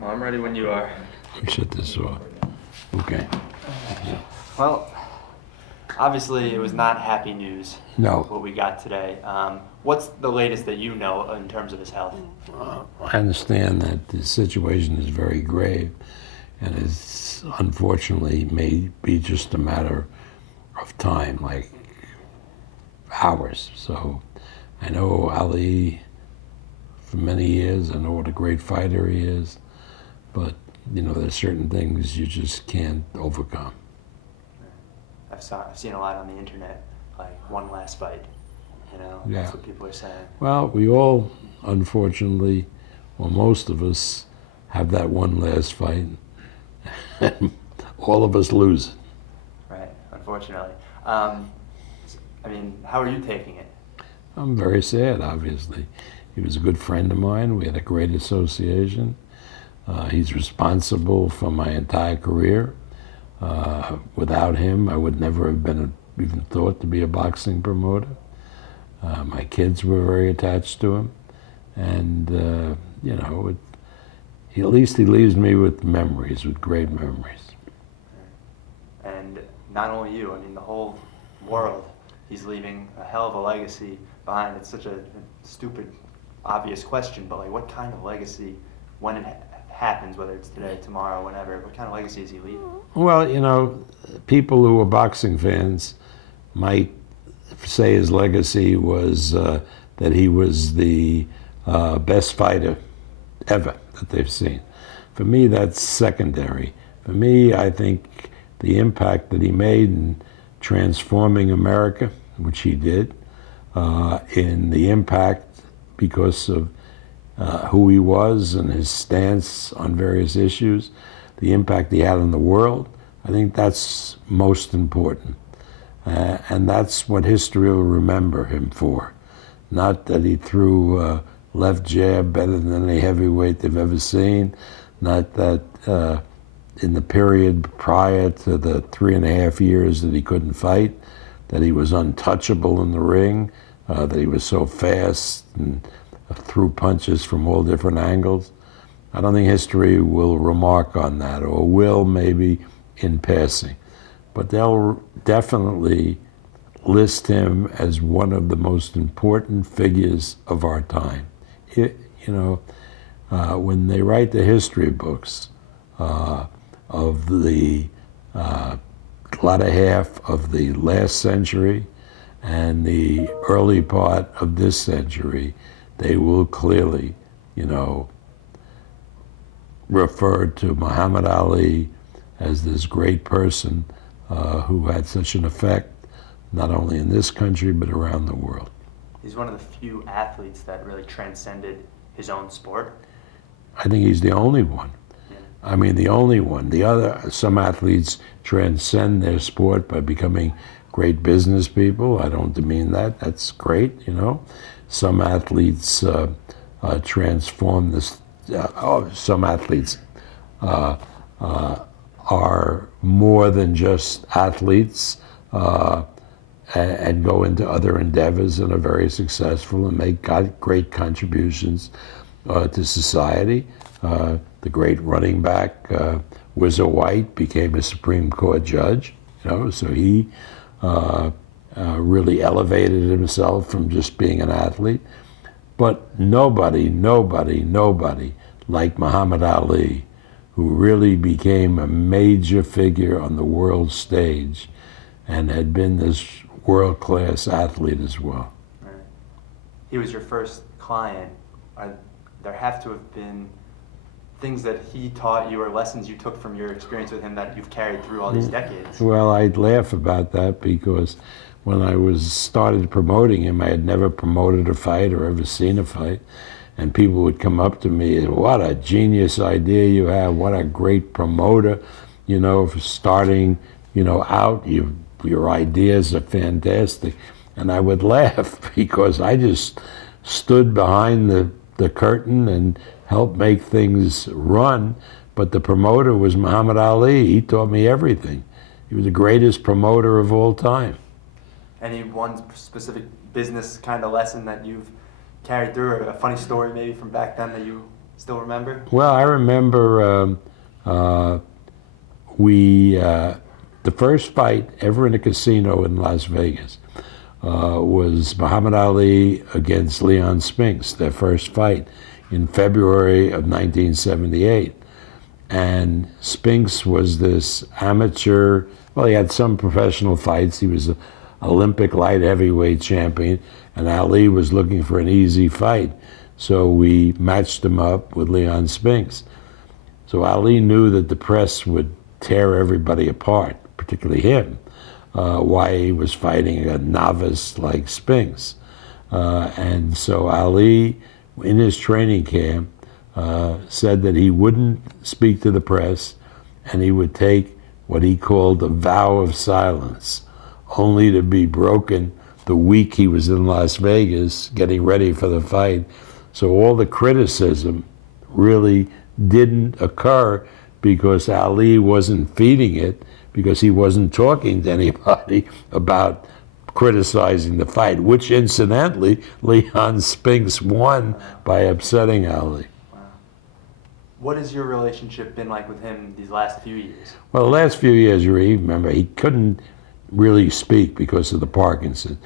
Well, I'm ready when you are. Let me shut this off. Okay. Well, obviously it was not happy news. No. What we got today. What's the latest that you know in terms of his health? I understand that the situation is very grave, and it's unfortunately may be just a matter of time, like hours. So I know Ali for many years. I know what a great fighter he is, but there's certain things you just can't overcome. I've seen a lot on the internet, like one last fight. Yeah. That's what people are saying. Well, we all, unfortunately, or most of us, have that one last fight, and all of us lose it. Right, unfortunately. How are you taking it? I'm very sad, obviously. He was a good friend of mine. We had a great association. He's responsible for my entire career. Without him, I would never have been even thought to be a boxing promoter. My kids were very attached to him. And, at least he leaves me with memories, with great memories. And not only you, the whole world. He's leaving a hell of a legacy behind. It's such a stupid, obvious question, but what kind of legacy, when it happens, whether it's today, tomorrow, whenever, what kind of legacy is he leaving? Well, people who are boxing fans might say his legacy was that he was the best fighter ever that they've seen. For me, that's secondary. For me, I think the impact that he made in transforming America, which he did, in the impact because of who he was and his stance on various issues, the impact he had on the world, I think that's most important. And that's what history will remember him for. Not that he threw a left jab better than any heavyweight they've ever seen, not that in the period prior to the 3.5 years that he couldn't fight, that he was untouchable in the ring, that he was so fast and threw punches from all different angles. I don't think history will remark on that, or will maybe in passing. But they'll definitely list him as one of the most important figures of our time. When they write the history books of the latter half of the last century and the early part of this century, they will clearly, refer to Muhammad Ali as this great person who had such an effect, not only in this country, but around the world. He's one of the few athletes that really transcended his own sport. I think he's the only one. Yeah. The only one. Some athletes transcend their sport by becoming great business people. I don't demean that. That's great, Some athletes transform this. Some athletes are more than just athletes and go into other endeavors and are very successful and make great contributions to society. The great running back, Whizzer White, became a Supreme Court judge, so he really elevated himself from just being an athlete. But nobody like Muhammad Ali, who really became a major figure on the world stage and had been this world-class athlete as well. Right. He was your first client. There have to have been things that he taught you or lessons you took from your experience with him that you've carried through all these decades. Well, I'd laugh about that because when I started promoting him, I had never promoted a fight or ever seen a fight. And people would come up to me and, what a genius idea you have, what a great promoter, for starting, out, your ideas are fantastic. And I would laugh because I just stood behind the curtain and helped make things run. But the promoter was Muhammad Ali. He taught me everything. He was the greatest promoter of all time. Any one specific business kind of lesson that you've carried through, or a funny story maybe from back then that you still remember? Well, I remember the first fight ever in a casino in Las Vegas was Muhammad Ali against Leon Spinks, their first fight in February of 1978. And Spinks was this amateur, well, he had some professional fights. He was an Olympic light heavyweight champion, and Ali was looking for an easy fight. So we matched him up with Leon Spinks. So Ali knew that the press would tear everybody apart, particularly him, why he was fighting a novice like Spinks. And so Ali, in his training camp, said that he wouldn't speak to the press and he would take what he called a vow of silence, only to be broken the week he was in Las Vegas getting ready for the fight. So all the criticism really didn't occur because Ali wasn't feeding it, because he wasn't talking to anybody about criticizing the fight, which incidentally, Leon Spinks won by upsetting Ali. What has your relationship been like with him these last few years? Well, the last few years, you remember, he couldn't really speak because of the Parkinson.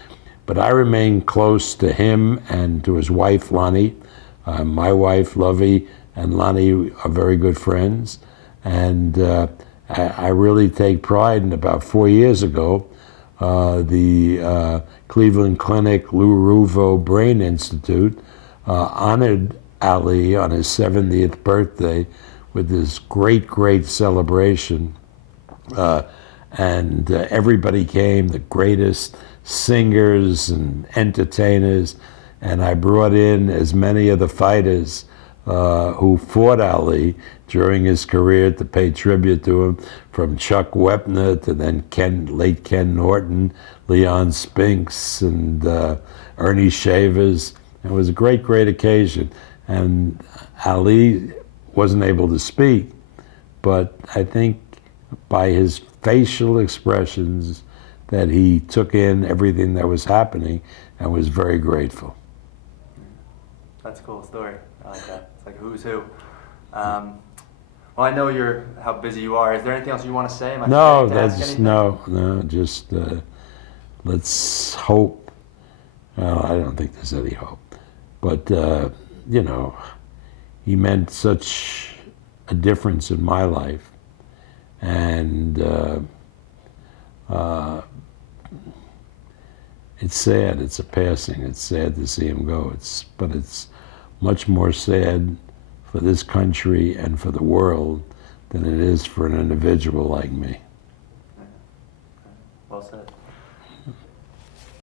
But I remained close to him and to his wife, Lonnie. My wife, Lovey, and Lonnie are very good friends. And I really take pride in about 4 years ago, the Cleveland Clinic Lou Ruvo Brain Institute honored Ali on his 70th birthday with this great celebration. And everybody came, the greatest singers and entertainers, and I brought in as many of the fighters who fought Ali during his career to pay tribute to him, from Chuck Wepner to then late Ken Norton, Leon Spinks, and Ernie Shavers. It was a great occasion. And Ali wasn't able to speak, but I think by his facial expressions that he took in everything that was happening and was very grateful. That's a cool story. I like that. It's like who's who. Well, I know how busy you are. Is there anything else you want to say? No, just let's hope. Well, I don't think there's any hope, but you know, he meant such a difference in my life, and it's sad. It's a passing. It's sad to see him go. But it's much more sad for this country and for the world than it is for an individual like me. Well said.